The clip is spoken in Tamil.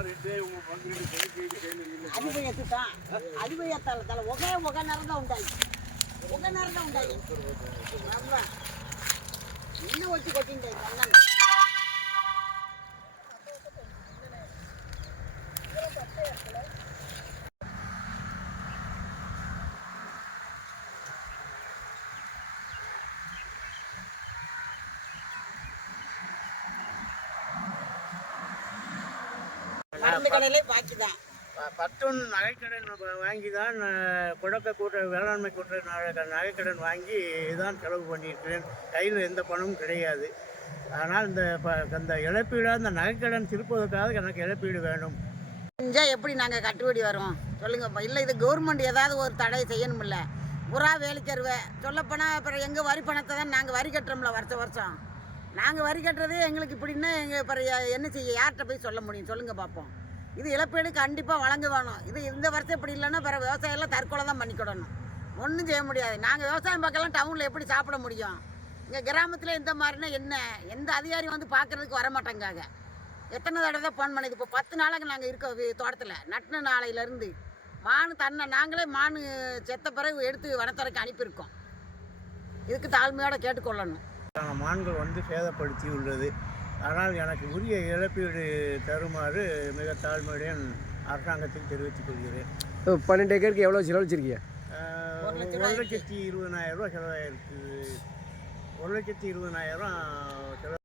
అది పోయి ఎత్తుతా అది పోయి ఎత్తాలి తల ఒకే ఒక నరగా ఉంటాయి ఒక నరగా ఉంటాయి నిన్న వచ్చి కొట్టింటాయి అన్నాను Thank you. மருந்து கடையிலே பாக்கி தான் ப- பத்தொன்று நகைக்கடன் வாங்கி தான் அஹ், குடக்க கூட்ட வேளாண்மை கூட்ட நகை- நகைக்கடன் வாங்கி தான் செலவு பண்ணியிருக்கிறேன். கையில் எந்த பணமும் கிடையாது. ஆனால் இந்த அந்த இழப்பீடாக அந்த நகைக்கடன் திருப்பதற்காக எனக்கு இழப்பீடு வேண்டும் செஞ்சா எப்படி நாங்கள் கட்டுப்படி வரோம் சொல்லுங்கப்பா இல்லை இது கவர்மெண்ட் ஏதாவது ஒரு தடை செய்யணுமில்ல புறா வேலைக்கருவை. சொல்லப்போனால் அப்புறம் எங்கள் வரி பணத்தை தான் நாங்கள் வரி கட்டுறோம்ல வருஷம் வருஷம்? நாங்கள் வரி கட்டுறதே எங்களுக்கு இப்படின்னா எங்கள் பிற என்ன செய்ய யார்கிட்ட போய் சொல்ல முடியும்? சொல்லுங்கள் பார்ப்போம் இது இழப்பீடு கண்டிப்பாக வழங்க வேணும். இது இந்த வருஷம் இப்படி இல்லைன்னா பிற விவசாயம்லாம் தற்கொலை தான் பண்ணிக்கிடணும். ஒன்றும் செய்ய முடியாது. நாங்கள் விவசாயம் பார்க்கலாம் டவுனில் எப்படி சாப்பிட முடியும்? இங்கே கிராமத்தில் இந்த மாதிரினா என்ன? எந்த அதிகாரி வந்து பார்க்குறதுக்கு வரமாட்டேங்காங்க. எத்தனை தடவை தான் ஃபோன் பண்ணுது? இப்போ பத்து நாளாக நாங்கள் இருக்கோம் தோட்டத்தில். நட்டின நாளையிலேருந்து மானு தன்னை நாங்களே மானு செத்த பிறகு எடுத்து வனத்துறைக்கு அனுப்பியிருக்கோம். இதுக்கு தாழ்மையோடு கேட்டுக்கொள்ளணும். மான்கள் வந்து சேதப்படுத்தி உள்ளது. ஆனால் எனக்கு உரிய இழப்பீடு தருமாறு மிக தாழ்மையுடன் அரசாங்கத்தில் தெரிவித்துக் கொள்கிறேன். பன்னெண்டு ஏக்கருக்கு எவ்வளோ செலவழிச்சிருக்கீங்க? ஒரு லட்சத்தி இருபதாயிரம் ரூபா செலவாயிருக்கு. ஒரு லட்சத்தி இருபதாயிரம் செலவு